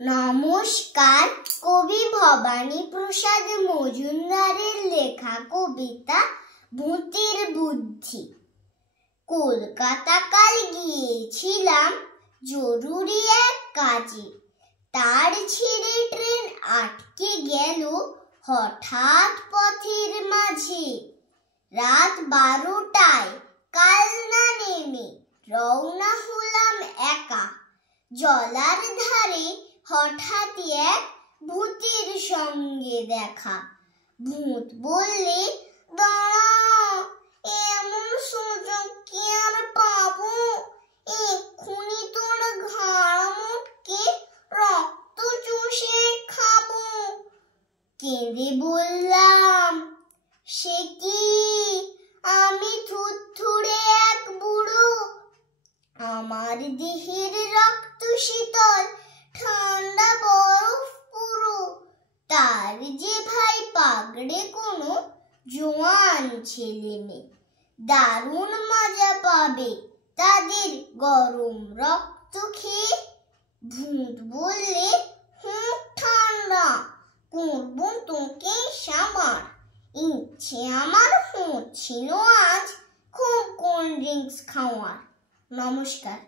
নমস্কার। কবি ভবানী প্রসাদ মজুমদারের লেখা কবিতা ভূতের বুদ্ধি। কলকাতা কাল গিয়েছিলাম জরুরি এক কাজে, তার ছেড়ে ট্রেন আটকে গেল হঠাৎ পথের মাঝে। রাত 12টায় কালনা নেমে রওনা হলাম একা। জলার ধারে হঠাৎ এক ভূতের সঙ্গে দেখা। ভূত বললে, দাঁড়াও, এমন সুযোগ কি আর পাবো? এক্ষুনি তোর ঘাড় মোটকে রক্ত চুষে খাবো। কেঁদে বললাম, সে কি, আমি থুরথুরে এক বুড়ো, আমার দেহের রক্ত শীতল, ঠান্ডা বরফ পুরো। তার যে ভাই পাগড়ে কোনো জোয়ান ছেলে মেয়ে, দারুণ মজা পাবে তাদের গরম রক্ত খেয়ে। ভূত বললে, হুঁ ঠান্ডা, করবো তোকে সামার। ইচ্ছে আমার হচ্ছিল আজ খুব কোল্ড ড্রিঙ্কস খাওয়ার। নমস্কার।